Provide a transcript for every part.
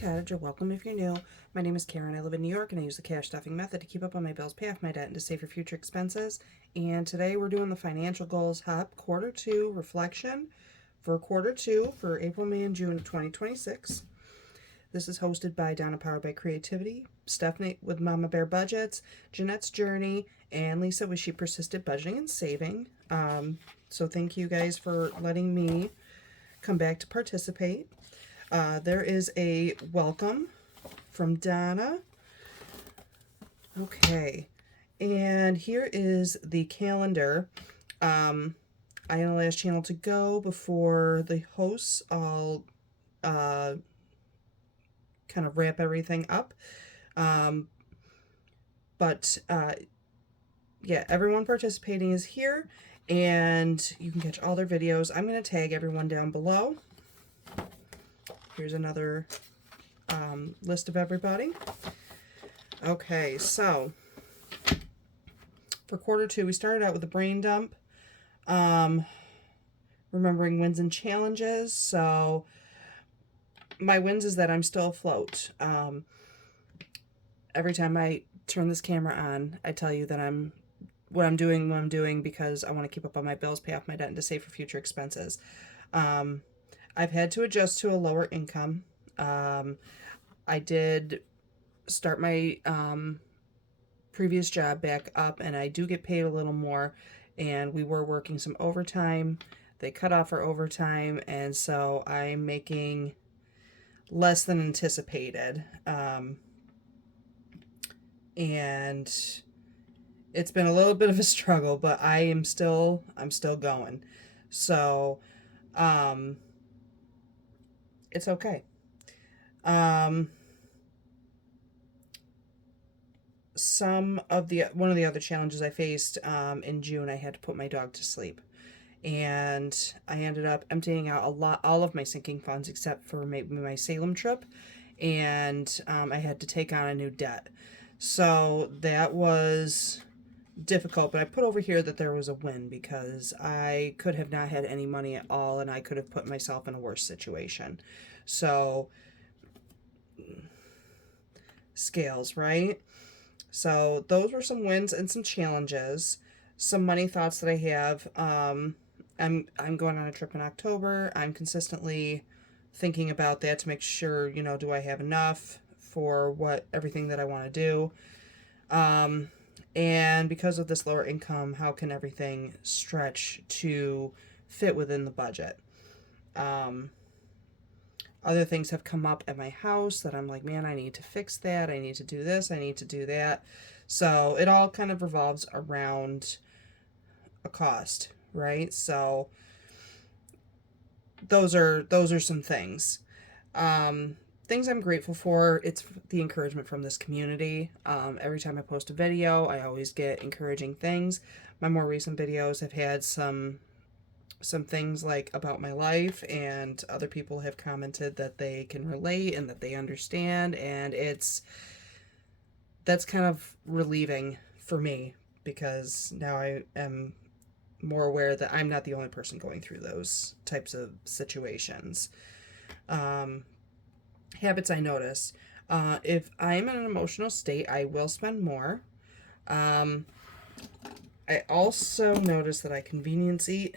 Cottage, or welcome if you're new. My name is Karen. I live in New York and I use the cash stuffing method to keep up on my bills, pay off my debt, and to save for future expenses. And today we're doing the Financial Goals Hub Quarter 2 Reflection for Quarter 2 for April, May, and June of 2026. This is hosted by Donna Powered by Creativity, Stephanie with Mama Bear Budgets, Jeanette's Journey, and Lisa with She Persisted Budgeting and Saving. So thank you guys for letting me come back to participate. There is a welcome from Donna. Okay, and here is the calendar. I am the last channel to go before the hosts. I'll kind of wrap everything up. Yeah, everyone participating is here, and you can catch all their videos. I'm going to tag everyone down below. Here's another list of everybody. Okay, so for quarter 2, we started out with a brain dump, remembering wins and challenges. So my wins is that I'm still afloat. Every time I turn this camera on, I tell you that what I'm doing because I want to keep up on my bills, pay off my debt, and to save for future expenses. I've had to adjust to a lower income. I did start my previous job back up, and I do get paid a little more, and we were working some overtime. They cut off our overtime, and so I'm making less than anticipated. And it's been a little bit of a struggle, but I'm still going. So, it's okay. One of the other challenges I faced in June, I had to put my dog to sleep, and I ended up emptying out all of my sinking funds except for maybe my Salem trip, and I had to take on a new debt. So that was difficult, but I put over here that there was a win because I could have not had any money at all, and I could have put myself in a worse situation. So scales, right? So those were some wins and some challenges. Some money thoughts that I have. I'm going on a trip in October. I'm consistently thinking about that to make sure, do I have enough for everything that I want to do. And because of this lower income, how can everything stretch to fit within the budget? Other things have come up at my house that I'm like, man, I need to fix that. I need to do this. I need to do that. So it all kind of revolves around a cost, right? So those are some things. Things I'm grateful for, it's the encouragement from this community. Every time I post a video, I always get encouraging things. My more recent videos have had some things like about my life, and other people have commented that they can relate and that they understand, and that's kind of relieving for me because now I am more aware that I'm not the only person going through those types of situations. Habits I notice. If I'm in an emotional state, I will spend more. I also notice that I convenience eat.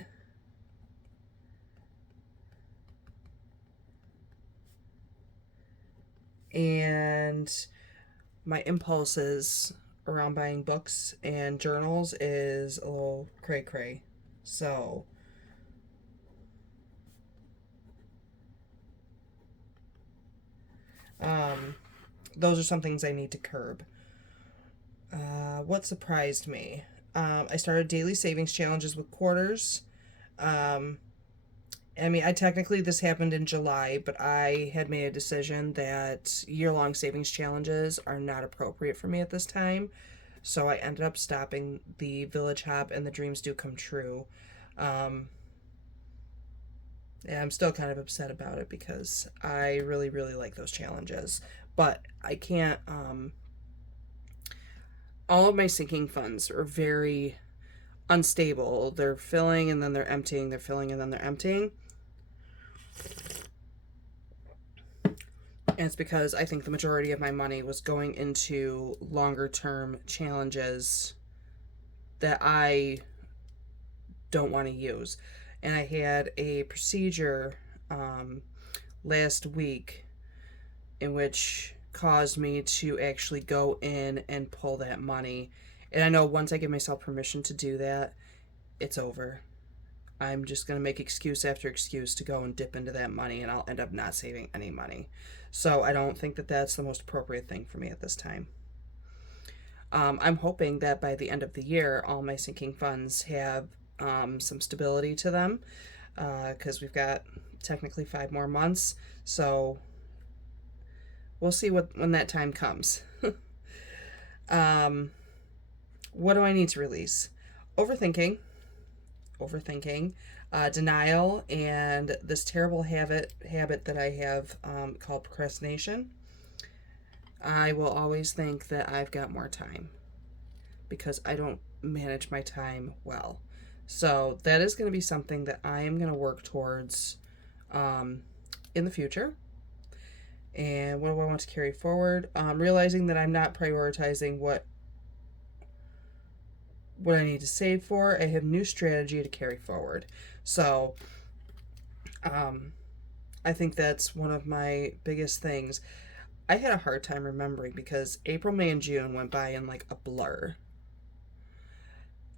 And my impulses around buying books and journals is a little cray-cray. So those are some things I need to curb. What surprised me? I started daily savings challenges with quarters. This happened in July, but I had made a decision that year-long savings challenges are not appropriate for me at this time. So I ended up stopping the Village Hop and the Dreams Do Come True. And I'm still kind of upset about it because I really, really like those challenges. But I can't, all of my sinking funds are very unstable. They're filling and then they're emptying, they're filling and then they're emptying. And it's because I think the majority of my money was going into longer term challenges that I don't want to use. And I had a procedure last week in which caused me to actually go in and pull that money. And I know once I give myself permission to do that, it's over. I'm just going to make excuse after excuse to go and dip into that money, and I'll end up not saving any money. So I don't think that that's the most appropriate thing for me at this time. I'm hoping that by the end of the year, all my sinking funds have some stability to them, because we've got technically 5 more months. So we'll see when that time comes. What do I need to release? Overthinking, denial, and this terrible habit that I have called procrastination. I will always think that I've got more time because I don't manage my time well. So that is going to be something that I am going to work towards in the future. And what do I want to carry forward? Realizing that I'm not prioritizing what I need to save for. I have new strategy to carry forward. So I think that's one of my biggest things. I had a hard time remembering because April, May, and June went by in like a blur.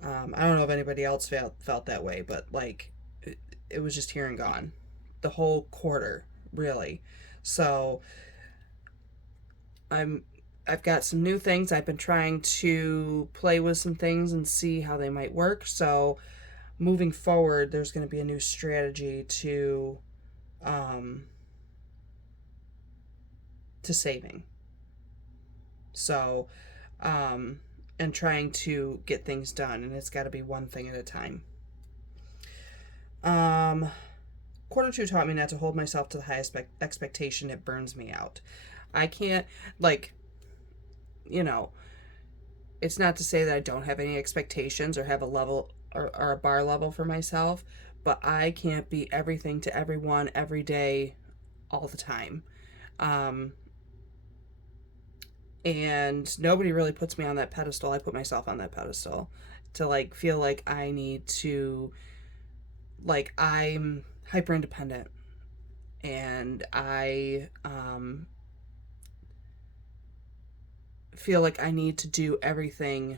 I don't know if anybody else felt that way, but like it was just here and gone. The whole quarter, really. So I've got some new things. I've been trying to play with some things and see how they might work. So moving forward, there's going to be a new strategy to saving. So and trying to get things done, and it's got to be one thing at a time. Quarter two taught me not to hold myself to the highest expectation. It burns me out. I can't, like, it's not to say that I don't have any expectations or have a level or a bar level for myself, but I can't be everything to everyone every day all the time. And nobody really puts me on that pedestal. I put myself on that pedestal to like feel like I need to, like, I'm hyper independent and I feel like I need to do everything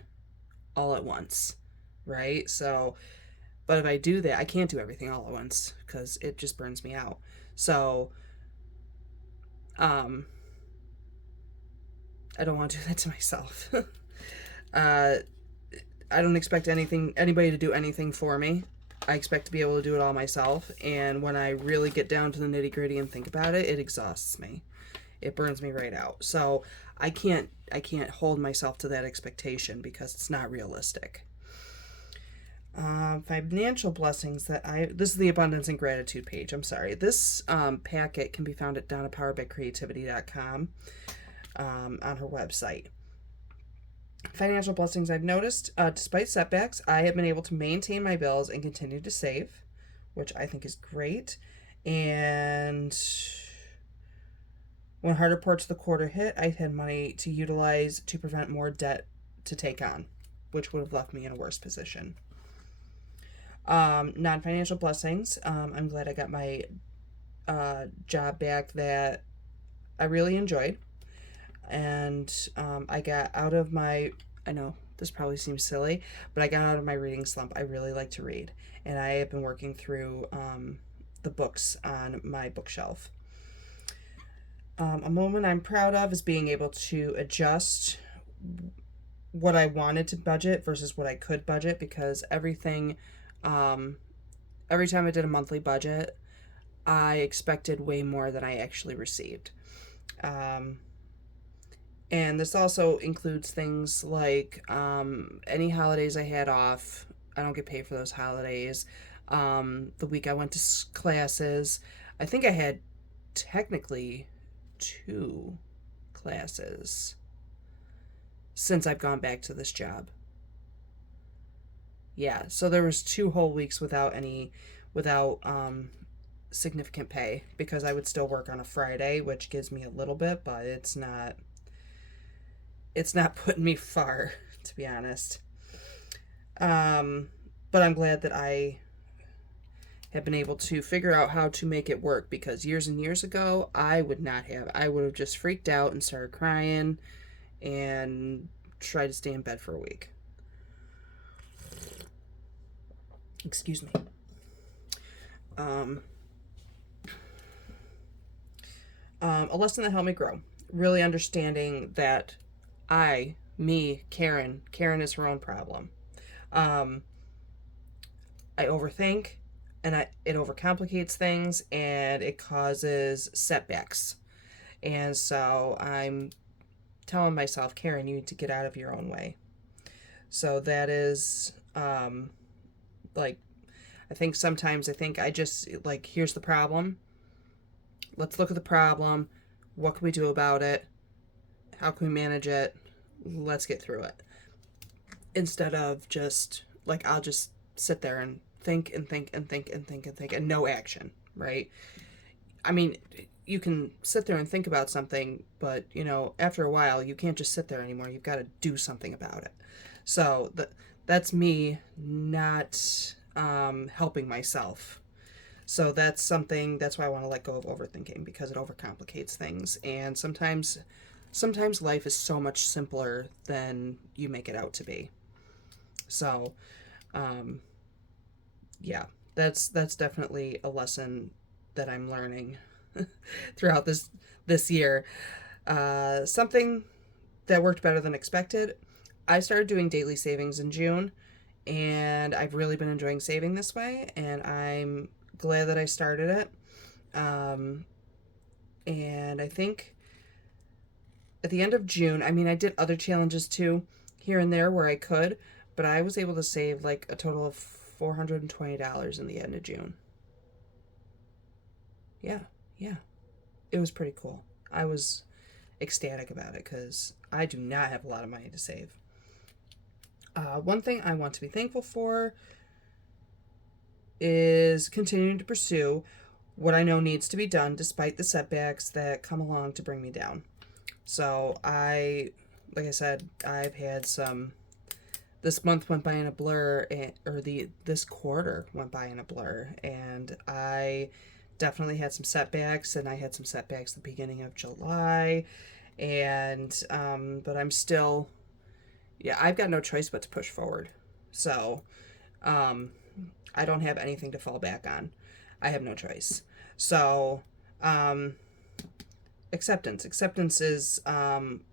all at once, right? So, but if I do that, I can't do everything all at once because it just burns me out. So, I don't want to do that to myself. I don't expect anybody to do anything for me. I expect to be able to do it all myself. And when I really get down to the nitty gritty and think about it, it exhausts me. It burns me right out. So I can't hold myself to that expectation because it's not realistic. Financial blessings this is the abundance and gratitude page. I'm sorry. This packet can be found at donnapowerbecreativity.com on her website. Financial blessings I've noticed. Despite setbacks, I have been able to maintain my bills and continue to save, which I think is great. And when harder parts of the quarter hit, I had money to utilize to prevent more debt to take on, which would have left me in a worse position. Non-financial blessings. I'm glad I got my job back that I really enjoyed. And I got out of my, I know this probably seems silly, but I got out of my reading slump. I really like to read. And I have been working through the books on my bookshelf. A moment I'm proud of is being able to adjust what I wanted to budget versus what I could budget, because everything, every time I did a monthly budget, I expected way more than I actually received. And this also includes things like any holidays I had off. I don't get paid for those holidays. The week I went to classes, I think I had technically 2 classes since I've gone back to this job. Yeah, so there was 2 whole weeks without significant pay because I would still work on a Friday, which gives me a little bit, but it's not putting me far, to be honest. But I'm glad that I have been able to figure out how to make it work because years and years ago, I would not have. I would have just freaked out and started crying and tried to stay in bed for a week. Excuse me. A lesson that helped me grow. Really understanding that Karen is her own problem. I overthink and it overcomplicates things and it causes setbacks. And so I'm telling myself, Karen, you need to get out of your own way. So that is, like, I think sometimes I just, like, here's the problem. Let's look at the problem. What can we do about it? How can we manage it? Let's get through it. Instead of just, like, I'll just sit there and think and think and think and think and think and no action, right? I mean, you can sit there and think about something, but, after a while, you can't just sit there anymore. You've got to do something about it. So that's me not helping myself. So that's why I want to let go of overthinking because it overcomplicates things. And sometimes life is so much simpler than you make it out to be. So, yeah, that's definitely a lesson that I'm learning throughout this year. Something that worked better than expected. I started doing daily savings in June, and I've really been enjoying saving this way, and I'm glad that I started it. And I think at the end of June, I did other challenges too, here and there where I could, but I was able to save like a total of $420 in the end of June. Yeah. It was pretty cool. I was ecstatic about it because I do not have a lot of money to save. One thing I want to be thankful for is continuing to pursue what I know needs to be done despite the setbacks that come along to bring me down. So like I said, I've had this month went by in a blur, this quarter went by in a blur, and I definitely had some setbacks, and I had some setbacks at the beginning of July, and, but I'm still, I've got no choice but to push forward. So, I don't have anything to fall back on. I have no choice. So, acceptance is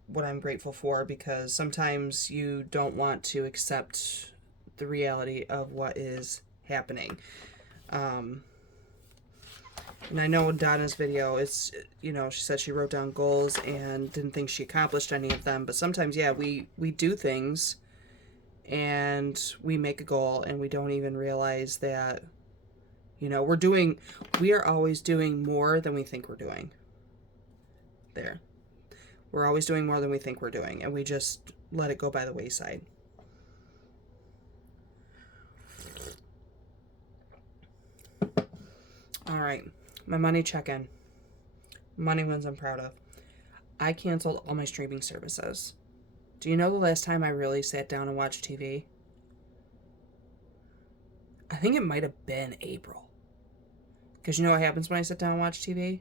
what I'm grateful for because sometimes you don't want to accept the reality of what is happening. And I know in Donna's video, it's, she said she wrote down goals and didn't think she accomplished any of them. But sometimes, we do things and we make a goal and we don't even realize that, we are always doing more than we think we're doing. There. We're always doing more than we think we're doing, and we just let it go by the wayside. All right, my money check-in. Money wins I'm proud of. I canceled all my streaming services. Do you know the last time I really sat down and watched TV? I think it might have been April. Because you know what happens when I sit down and watch TV?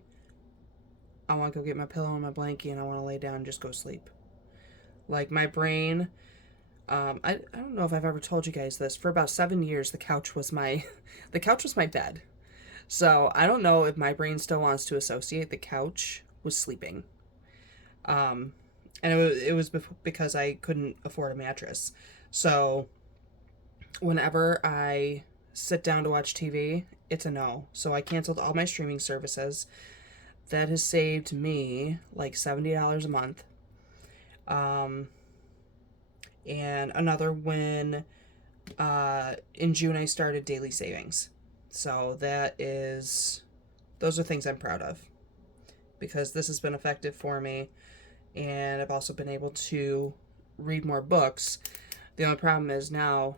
I want to go get my pillow and my blankie and I want to lay down and just go sleep. Like my brain, I don't know if I've ever told you guys this. For about 7 years, the couch was my bed. So I don't know if my brain still wants to associate the couch with sleeping. And it was because I couldn't afford a mattress. So whenever I sit down to watch TV, it's a no. So I canceled all my streaming services. That has saved me like $70 a month. And another when in June I started daily savings. So those are things I'm proud of because this has been effective for me, and I've also been able to read more books. The only problem is now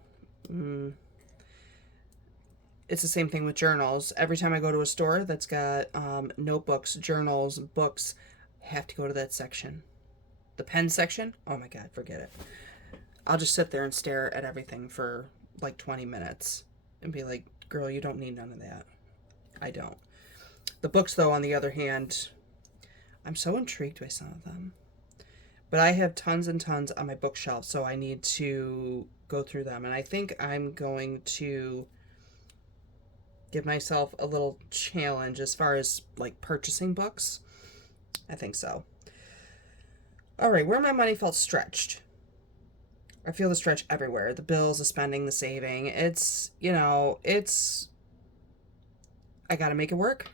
it's the same thing with journals. Every time I go to a store that's got notebooks, journals, books, I have to go to that section. The pen section, oh my God, forget it. I'll just sit there and stare at everything for like 20 minutes and be like, girl, you don't need none of that. I don't. The books, though, on the other hand, I'm so intrigued by some of them. But I have tons and tons on my bookshelf, so I need to go through them. And I think I'm going to give myself a little challenge as far as like purchasing books. I think so. All right, where my money felt stretched. I feel the stretch everywhere. The bills, the spending, the saving. I got to make it work.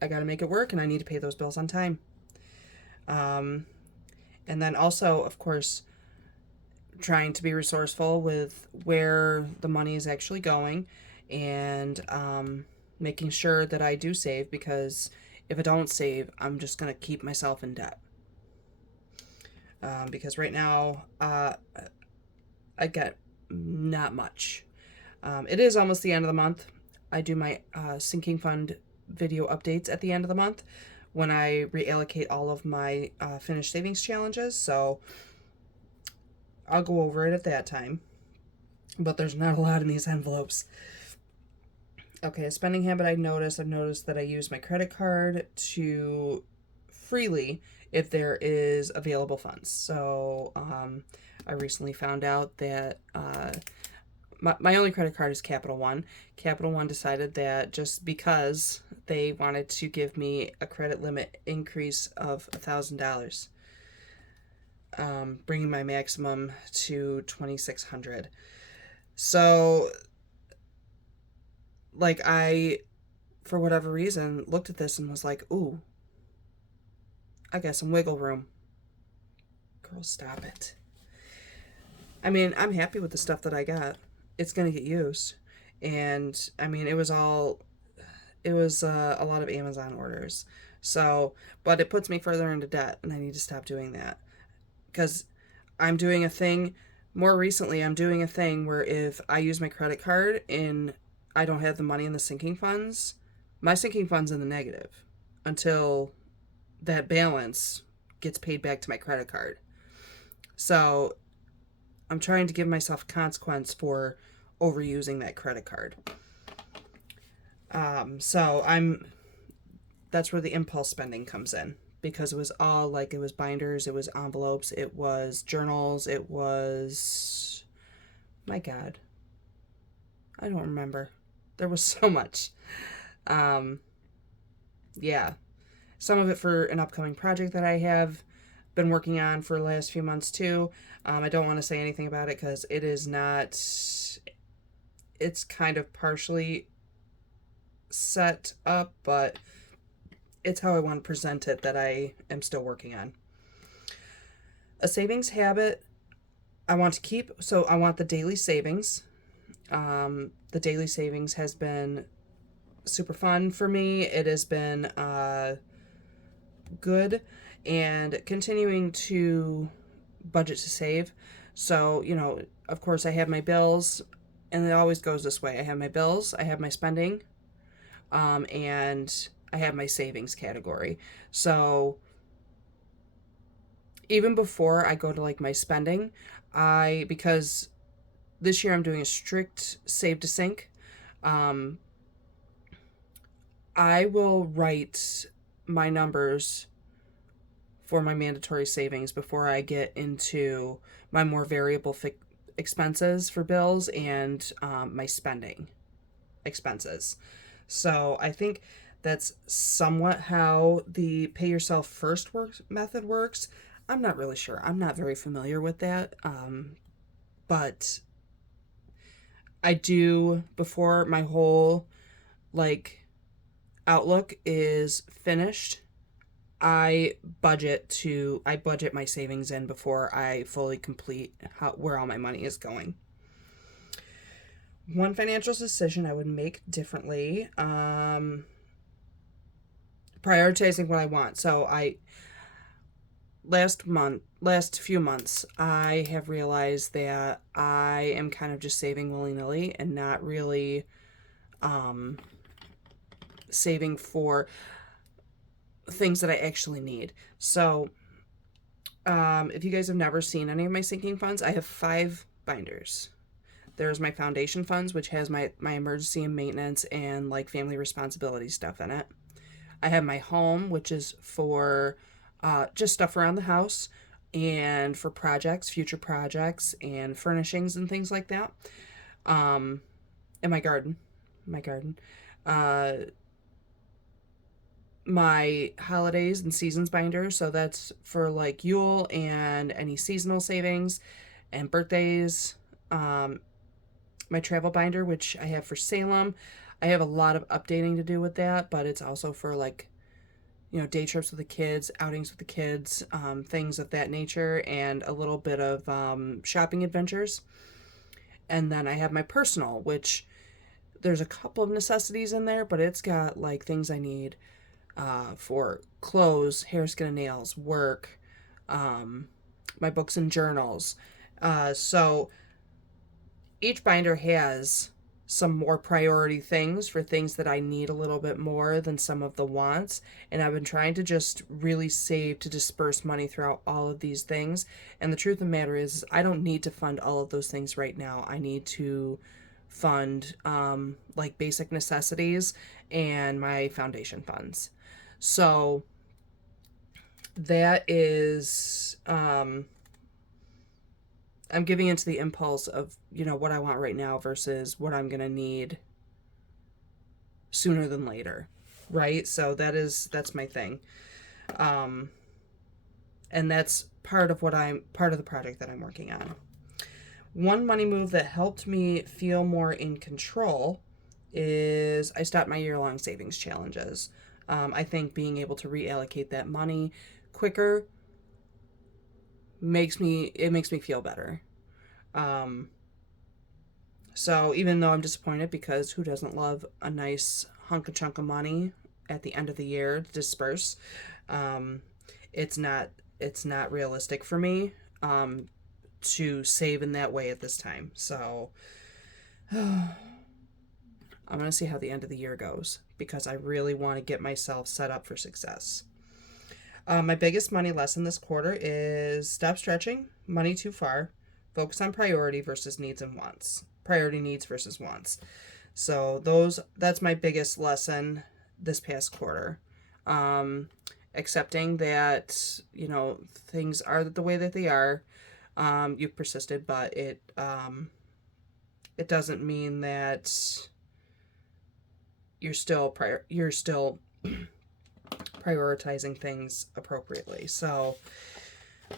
I got to make it work, and I need to pay those bills on time. And then also, of course, trying to be resourceful with where the money is actually going, and making sure that I do save, because if I don't save, I'm just going to keep myself in debt. Because right now, I get not much. It is almost the end of the month. I do my sinking fund video updates at the end of the month when I reallocate all of my finished savings challenges. So I'll go over it at that time. But there's not a lot in these envelopes. Okay, a spending habit I've noticed that I use my credit card to freely if there is available funds. So I recently found out that my only credit card is Capital One. Capital One decided that just because they wanted to give me a credit limit increase of $1,000, bringing my maximum to $2,600. So, like, I, for whatever reason, looked at this and was like, ooh, I got some wiggle room. Girl, stop it. I mean, I'm happy with the stuff that I got. It's going to get used. And, I mean, it was a lot of Amazon orders. So, but it puts me further into debt, and I need to stop doing that. Because I'm doing a thing, more recently, I'm doing a thing where if I use my credit card and I don't have the money in the sinking funds, my sinking fund's in the negative until that balance gets paid back to my credit card. So I'm trying to give myself consequence for overusing that credit card. That's where the impulse spending comes in, because it was all like, it was binders, it was envelopes, it was journals, it was, my God, I don't remember. There was so much. Yeah. Some of it for an upcoming project that I have been working on for the last few months too. I don't want to say anything about it because it's kind of partially set up, but it's how I want to present it that I am still working on. A savings habit I want to keep, so I want the daily savings. The daily savings has been super fun for me. It has been good, and continuing to budget to save. So, of course, I have my bills, and it always goes this way. I have my bills, I have my spending, and I have my savings category. So even before I go to like my spending, because this year I'm doing a strict save to sink, I will write my numbers for my mandatory savings before I get into my more variable expenses for bills and my spending expenses. So I think that's somewhat how the pay yourself first method works. I'm not really sure. I'm not very familiar with that. But I do, before my whole outlook is finished, I budget my savings in before I fully complete where all my money is going. One financial decision I would make differently, prioritizing what I want. So last few months, I have realized that I am kind of just saving willy-nilly and not really saving for things that I actually need. So if you guys have never seen any of my sinking funds, I have 5 binders. There's my foundation funds, which has my emergency and maintenance and like family responsibility stuff in it. I have my home, which is for just stuff around the house and for projects, future projects, and furnishings and things like that. And my garden. Uh, my holidays and seasons binder, so that's for like Yule and any seasonal savings and birthdays. My travel binder, which I have for Salem. I have a lot of updating to do with that, but it's also for like, day trips with the kids, outings with the kids, things of that nature, and a little bit of shopping adventures. And then I have my personal, which there's a couple of necessities in there, but it's got like things I need for clothes, hair, skin, and nails, work, my books and journals. So each binder has some more priority things for things that I need a little bit more than some of the wants. And I've been trying to just really save to disperse money throughout all of these things. And the truth of the matter is I don't need to fund all of those things right now. I need to fund like basic necessities and my foundation funds. So that is I'm giving into the impulse of, what I want right now versus what I'm going to need sooner than later. Right? So that's my thing. And that's part of the project that I'm working on. One money move that helped me feel more in control is I stopped my year-long savings challenges. I think being able to reallocate that money quicker makes me feel better. So even though I'm disappointed, because who doesn't love a nice chunk of money at the end of the year to disperse, it's not realistic for me to save in that way at this time. So I'm going to see how the end of the year goes, because I really want to get myself set up for success. My biggest money lesson this quarter is stop stretching money too far. Focus on priority versus needs and wants. Priority needs versus wants. So that's my biggest lesson this past quarter. Accepting that, things are the way that they are. You've persisted, but it doesn't mean that you're still prioritizing things appropriately. So,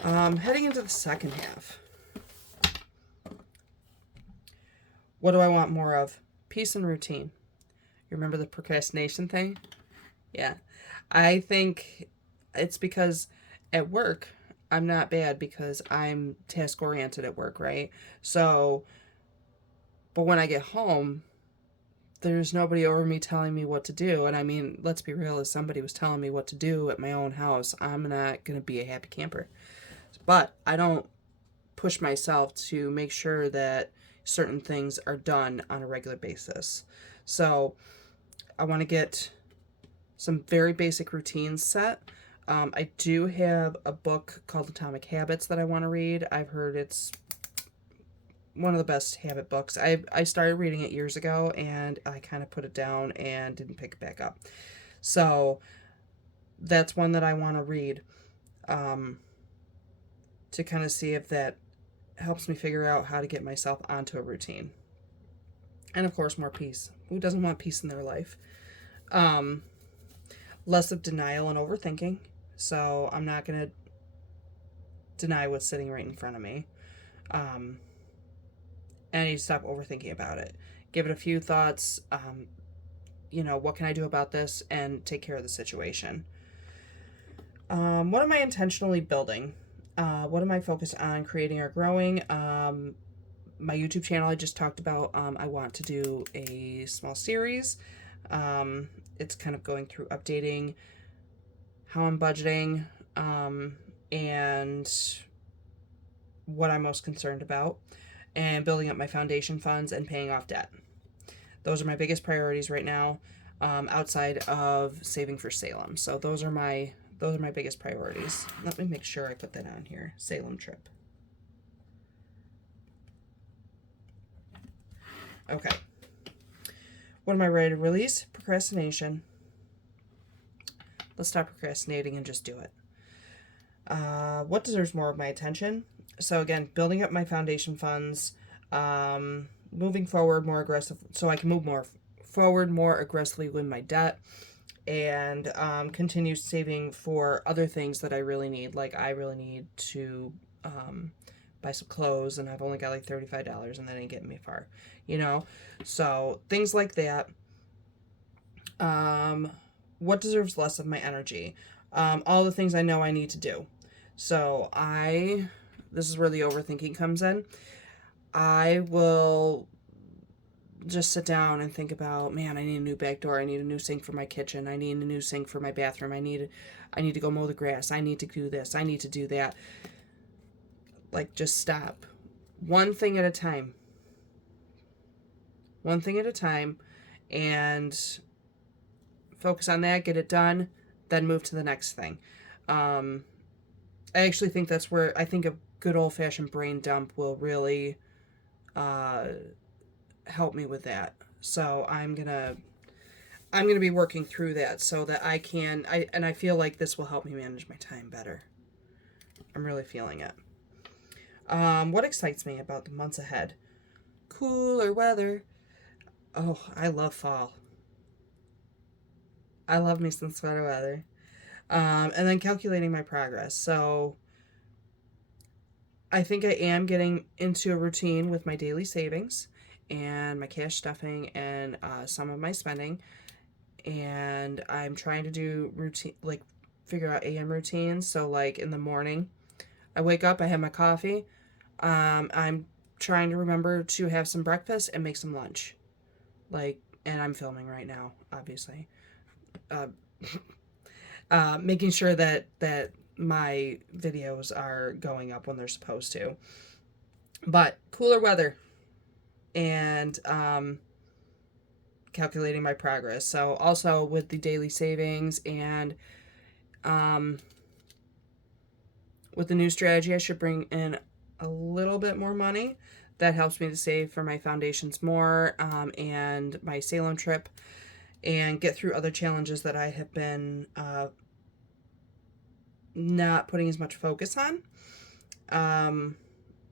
heading into the second half, what do I want more of? Peace and routine. You remember the procrastination thing? Yeah. I think it's because at work, I'm not bad because I'm task oriented at work, right? So, but when I get home, there's nobody over me telling me what to do. And I mean, let's be real, if somebody was telling me what to do at my own house, I'm not going to be a happy camper. But I don't push myself to make sure that certain things are done on a regular basis. So I want to get some very basic routines set. I do have a book called Atomic Habits that I want to read. I've heard it's one of the best habit books. I started reading it years ago, and I kind of put it down and didn't pick it back up. So that's one that I want to read to kind of see if that helps me figure out how to get myself onto a routine. And of course, more peace. Who doesn't want peace in their life? Less of denial and overthinking. So I'm not going to deny what's sitting right in front of me. And I need to stop overthinking about it. Give it a few thoughts. What can I do about this, and take care of the situation. What am I intentionally building? What am I focused on creating or growing? My YouTube channel, I just talked about, I want to do a small series. It's kind of going through updating how I'm budgeting, and what I'm most concerned about, and building up my foundation funds and paying off debt. Those are my biggest priorities right now, outside of saving for Salem. So those are my biggest priorities. Let me make sure I put that on here. Salem trip. Okay. What am I ready to release? Procrastination. Let's stop procrastinating and just do it. What deserves more of my attention? So again, building up my foundation funds, moving forward more aggressive, so I can move forward more aggressively with my debt, and continue saving for other things that I really need. Like I really need to buy some clothes, and I've only got like $35, and that ain't getting me far, you know? So things like that. What deserves less of my energy? All the things I know I need to do. So this is where the overthinking comes in. I will just sit down and think about, man, I need a new back door. I need a new sink for my kitchen. I need a new sink for my bathroom. I need to go mow the grass. I need to do this. I need to do that. Like, just stop. One thing at a time. One thing at a time, and focus on that, get it done, then move to the next thing. I actually think that's where I think a good old-fashioned brain dump will really help me with that. So I'm gonna be working through that so that I feel like this will help me manage my time better. I'm really feeling it. What excites me about the months ahead? Cooler weather. Oh, I love fall. I love me some sweater weather. And then calculating my progress. So I think I am getting into a routine with my daily savings and my cash stuffing and some of my spending. And I'm trying to do routine, like figure out AM routines. So like in the morning, I wake up, I have my coffee. I'm trying to remember to have some breakfast and make some lunch. And I'm filming right now, obviously. Making sure that my videos are going up when they're supposed to. But cooler weather and calculating my progress. So also with the daily savings and with the new strategy, I should bring in a little bit more money. That helps me to save for my foundations more, and my Salem trip, and get through other challenges that I have been not putting as much focus on,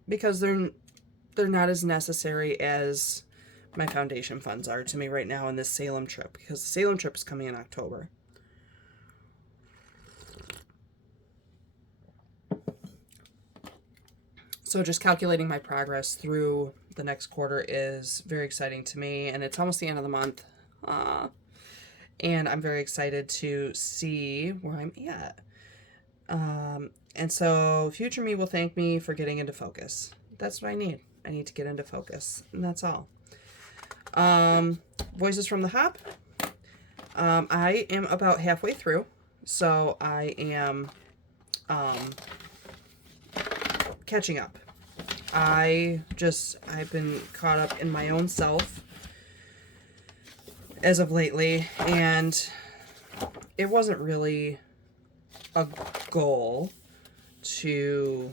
because they're not as necessary as my foundation funds are to me right now in this Salem trip, because the Salem trip is coming in October. So just calculating my progress through the next quarter is very exciting to me, and it's almost the end of the month. And I'm very excited to see where I'm at. And so future me will thank me for getting into focus. That's what I need. I need to get into focus, and that's all. Voices from the Hop. I am about halfway through, so I am catching up. I've been caught up in my own self as of lately, and it wasn't really a goal to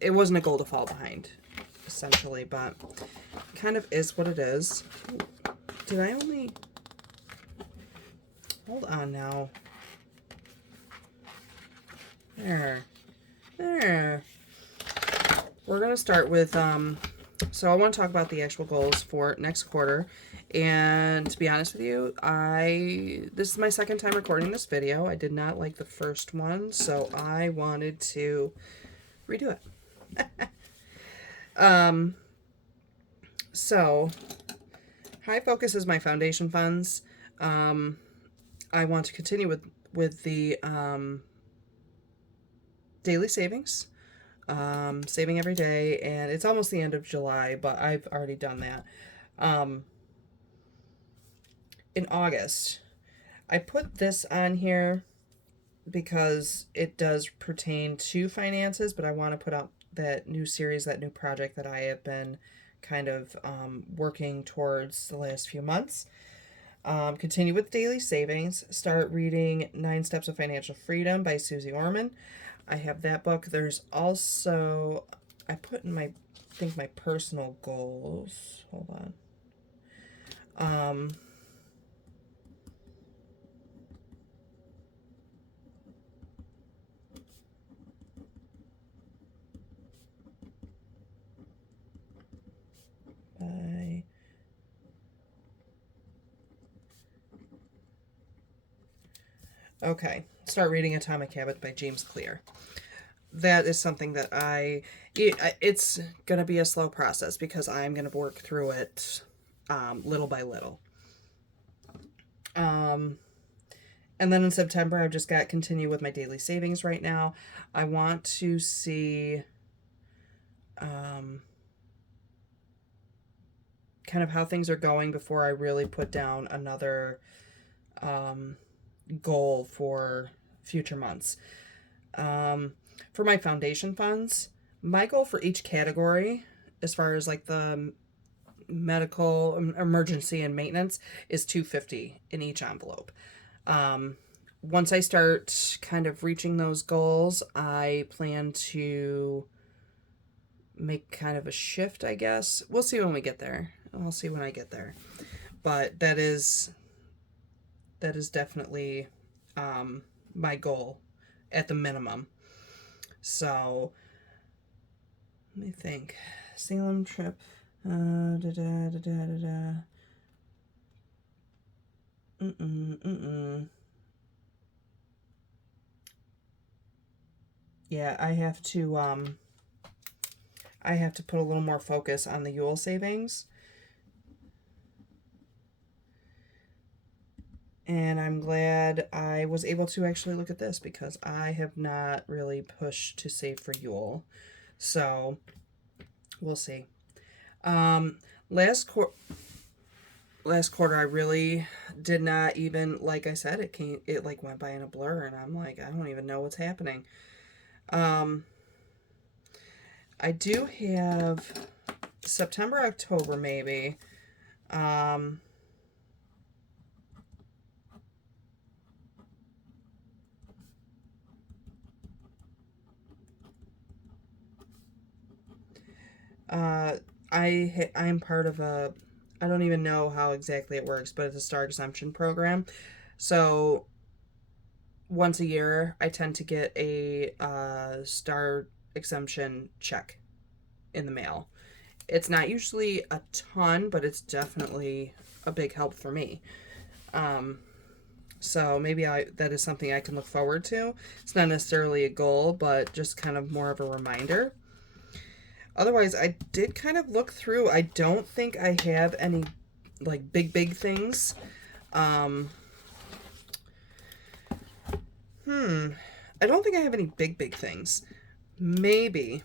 it wasn't a goal to fall behind, essentially, but it kind of is what it is. Did I only... Hold on now. There. We're going to start with, so I want to talk about the actual goals for next quarter. And to be honest with you, this is my second time recording this video. I did not like the first one, so I wanted to redo it. So high focus is my foundation funds. I want to continue with the daily savings, saving every day, and it's almost the end of July, but I've already done that. In August, I put this on here because it does pertain to finances, but I want to put out that new series, that new project that I have been kind of working towards the last few months. Continue with daily savings. Start reading 9 Steps of Financial Freedom by Susie Orman. I have that book. There's also, I put in my, I think my personal goals. Hold on. By Okay, start reading Atomic Habits by James Clear. That is something that it's going to be a slow process because I'm going to work through it little by little. And then in September, I've just got continue with my daily savings right now. I want to see kind of how things are going before I really put down another goal for future months. For my foundation funds, my goal for each category, as far as like the medical, emergency, and maintenance, is $250 in each envelope. Once I start kind of reaching those goals, I plan to make kind of a shift, I guess. We'll see when we get there. I'll see when I get there. But that is definitely my goal at the minimum. So let me think. Salem trip. Yeah, I have to put a little more focus on the Yule savings. And I'm glad I was able to actually look at this because I have not really pushed to save for Yule. So we'll see. Last quarter I really did not even, like I said, it like went by in a blur, and I'm like, I don't even know what's happening. I do have September, October maybe. I'm part of I don't even know how exactly it works, but it's a STAR exemption program. So once a year, I tend to get a STAR exemption check in the mail. It's not usually a ton, but it's definitely a big help for me. So maybe that is something I can look forward to. It's not necessarily a goal, but just kind of more of a reminder. Otherwise, I did kind of look through. I don't think I have any like big things. I don't think I have any big things. Maybe.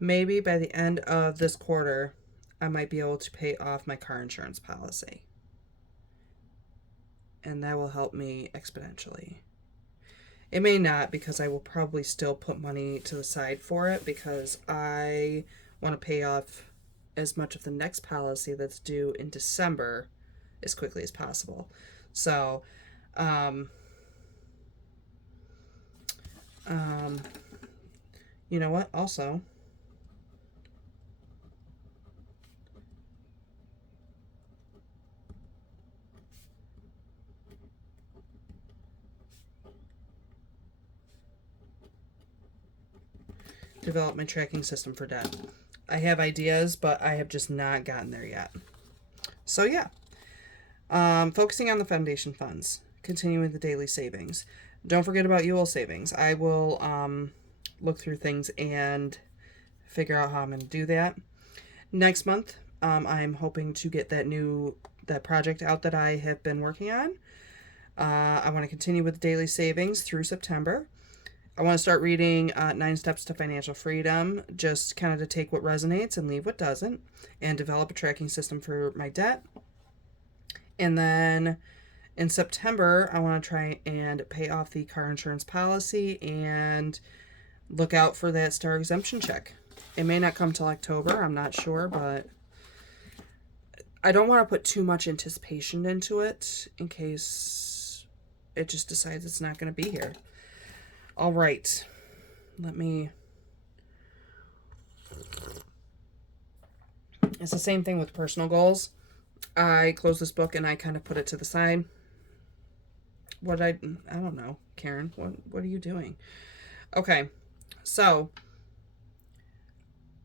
Maybe by the end of this quarter, I might be able to pay off my car insurance policy. And that will help me exponentially. It may not, because I will probably still put money to the side for it because I want to pay off as much of the next policy that's due in December as quickly as possible. So, you know what? Also, develop my tracking system for debt. I have ideas, but I have just not gotten there yet. So yeah, focusing on the foundation funds, continuing the daily savings. Don't forget about Yule savings. I will look through things and figure out how I'm going to do that. Next month, I'm hoping to get that project out that I have been working on. I want to continue with daily savings through September. I want to start reading 9 Steps to Financial Freedom, just kind of to take what resonates and leave what doesn't, and develop a tracking system for my debt. And then in September, I want to try and pay off the car insurance policy and look out for that star exemption check. It may not come till October, I'm not sure, but I don't want to put too much anticipation into it in case it just decides it's not going to be here. All right, it's the same thing with personal goals. I closed this book and I kind of put it to the side. I don't know, Karen, what are you doing? Okay, so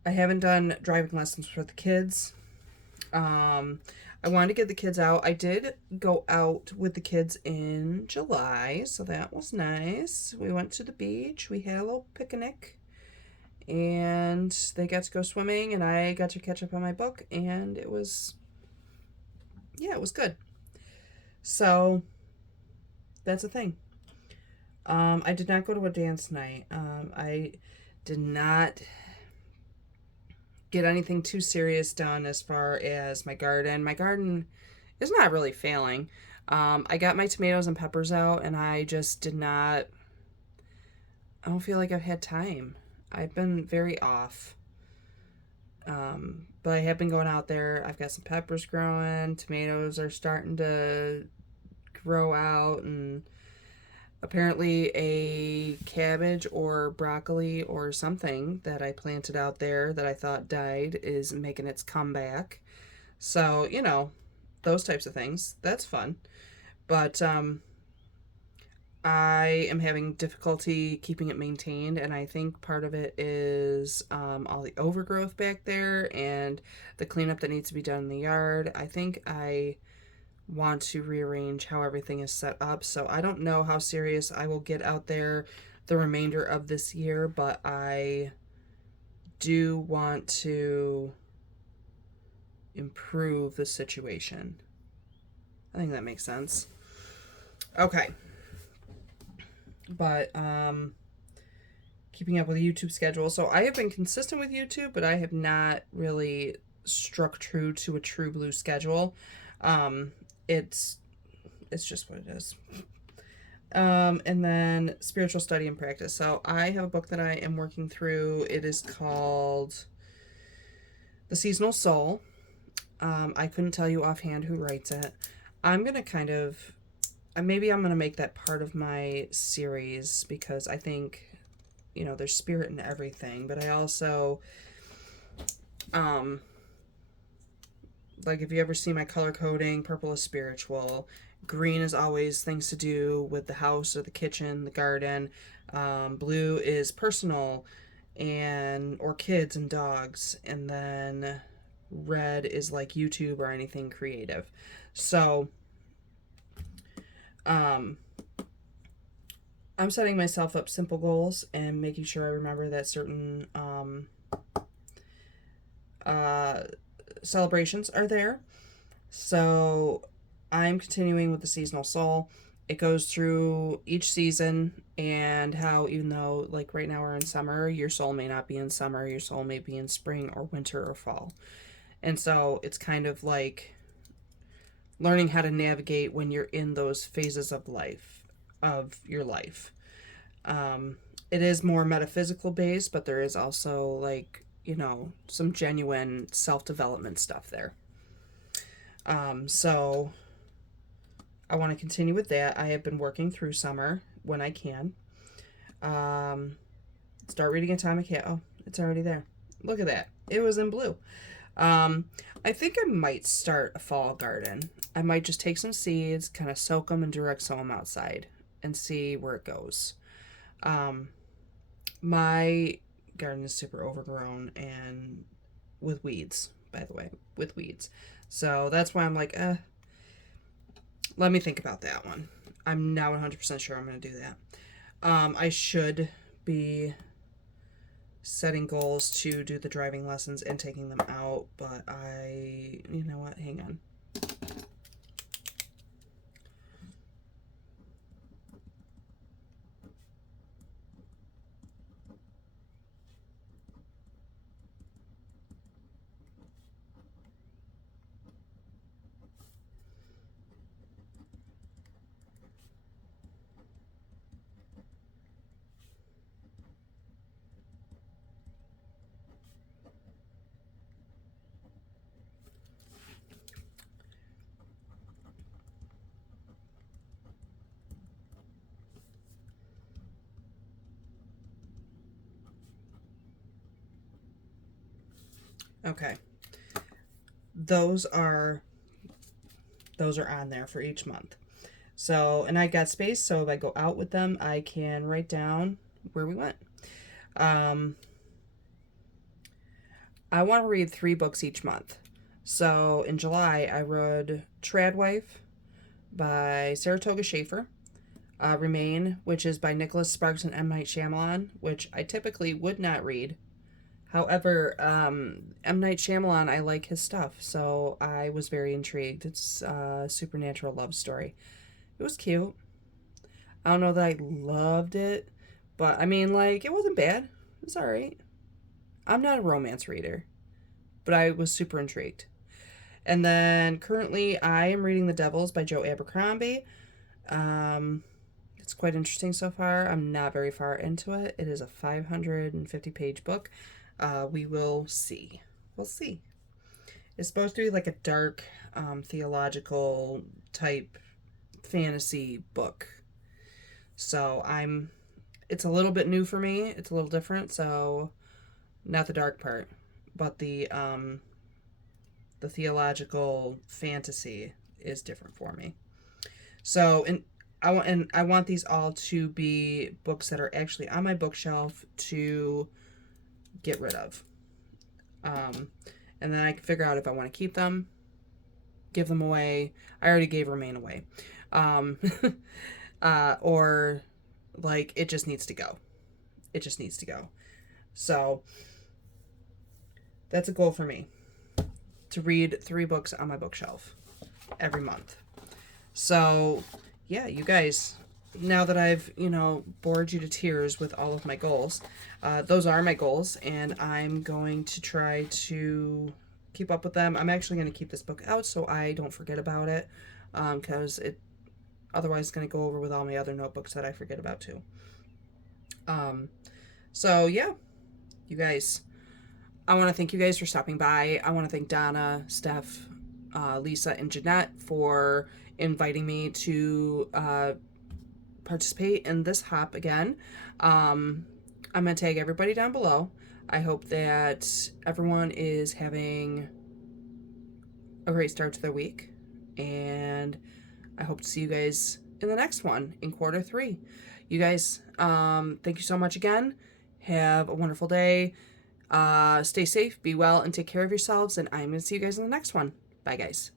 I haven't done driving lessons for the kids. I wanted to get the kids out. I did go out with the kids in July, so that was nice. We went to the beach. We had a little picnic, and they got to go swimming, and I got to catch up on my book, and it was good. So that's a thing. I did not go to a dance night. I did not get anything too serious done as far as my garden. My garden is not really failing. I got my tomatoes and peppers out, and I just did not. I don't feel like I've had time. I've been very off. But I have been going out there. I've got some peppers growing. Tomatoes are starting to grow out, and apparently a cabbage or broccoli or something that I planted out there that I thought died is making its comeback. So, those types of things. That's fun. But I am having difficulty keeping it maintained, and I think part of it is all the overgrowth back there and the cleanup that needs to be done in the yard. I think I want to rearrange how everything is set up, so I don't know how serious I will get out there the remainder of this year, but I do want to improve the situation. I think that makes sense. Okay. But keeping up with the YouTube schedule. So I have been consistent with YouTube, but I have not really struck true to a true blue schedule. It's just what it is. And then spiritual study and practice. So I have a book that I am working through. It is called The Seasonal Soul. I couldn't tell you offhand who writes it. I'm going to maybe I'm going to make that part of my series because I think, there's spirit in everything. But I also, like if you ever see my color coding, purple is spiritual. Green is always things to do with the house or the kitchen, the garden. Blue is personal or kids and dogs. And then red is like YouTube or anything creative. So I'm setting myself up simple goals and making sure I remember that certain celebrations are there. So I'm continuing with the Seasonal Soul. It goes through each season and how even though like right now we're in summer, your soul may not be in summer, your soul may be in spring or winter or fall. And so it's kind of like learning how to navigate when you're in those phases of your life. It is more metaphysical based, but there is also like, some genuine self-development stuff there. So I want to continue with that. I have been working through summer when I can. Start reading Atomic Habits. Oh, it's already there. Look at that. It was in blue. I think I might start a fall garden. I might just take some seeds, kind of soak them and direct sow them outside and see where it goes. My garden is super overgrown and with weeds, by the way, with weeds. So that's why I'm like, let me think about that one. I'm now 100% sure I'm going to do that. I should be setting goals to do the driving lessons and taking them out, but you know what, hang on. Okay. Those are on there for each month. So, and I got space, so if I go out with them, I can write down where we went. Um, I want to read 3 books each month. So in July, I read Tradwife by Saratoga Schaefer, Remain, which is by Nicholas Sparks and M. Night Shyamalan, which I typically would not read. However, M. Night Shyamalan, I like his stuff, so I was very intrigued. It's a supernatural love story. It was cute. I don't know that I loved it, but I mean, like, it wasn't bad. It was alright. I'm not a romance reader, but I was super intrigued. And then currently, I am reading The Devils by Joe Abercrombie. It's quite interesting so far. I'm not very far into it. It is a 550-page book. We will see. We'll see. It's supposed to be like a dark, theological type fantasy book. So it's a little bit new for me. It's a little different. So, not the dark part, but the theological fantasy is different for me. So, I want these all to be books that are actually on my bookshelf to get rid of. And then I can figure out if I want to keep them, give them away. I already gave Remain away. Or like it just needs to go. It just needs to go. So that's a goal for me, to read 3 books on my bookshelf every month. So yeah, you guys, now that I've, bored you to tears with all of my goals, those are my goals, and I'm going to try to keep up with them. I'm actually going to keep this book out so I don't forget about it, because it otherwise is going to go over with all my other notebooks that I forget about too. So yeah, you guys, I want to thank you guys for stopping by. I want to thank Donna, Steph, Lisa, and Jeanette for inviting me to participate in this hop again. I'm going to tag everybody down below. I hope that everyone is having a great start to their week, and I hope to see you guys in the next one in Q3. You guys, thank you so much again. Have a wonderful day. Stay safe, be well, and take care of yourselves, and I'm going to see you guys in the next one. Bye, guys.